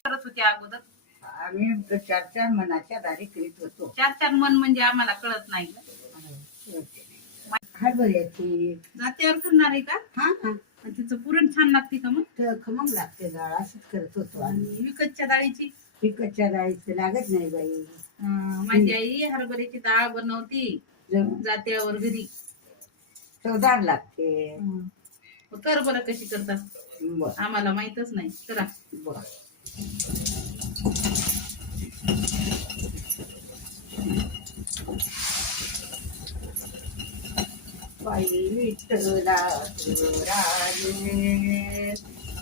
करत होते अगोदर. आम्ही चार चार मनाच्या दारी करीत होतो. चार चार मन म्हणजे आम्हाला कळत नाही. हरभऱ्याची जात्यावर करणार आहे का? हा हा आणि तिचं पुरण छान लागते का मग? तर खमंग लागते डाळ असंच करत होतो आणि आम्ही. विकतच्या डाळीची? विकतच्या डाळीचं लागत नाही बाई. माझी आई हरभऱ्याची डाळ बनवती जात्यावर घरी. चवदार लागते. कर बरं कशी करतात. बर आम्हाला माहितच नाही. करा. बर बाई विठ्ठला राजे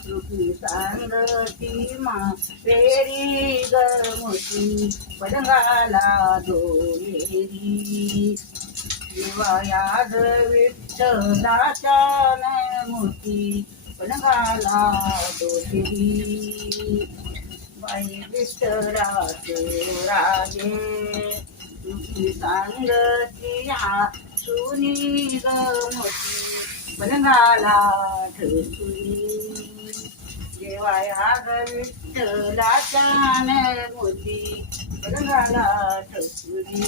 तुझी सांगती मा पेरी गमती पडंगाला दोरेरी देवा याद विठ्ठलाच्या मूर्ती पडंगाला दोरेरी बाई विठ्ठलाचे राजे तुझी सांगती सुनी गमती पलंगाला ठसुनी देवाया विठ्ठलाच्या मोती पलंगाला ठसुनी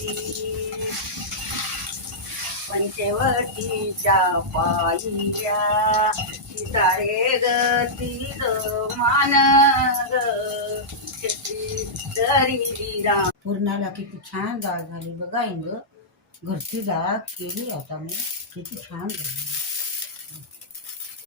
पंचवटीच्या पायीच्या सितारे गती मान ग पूर्णाला किती छान डाळ झाली बघा इंग. घरची डाळ केली आता मी, किती छान झाली.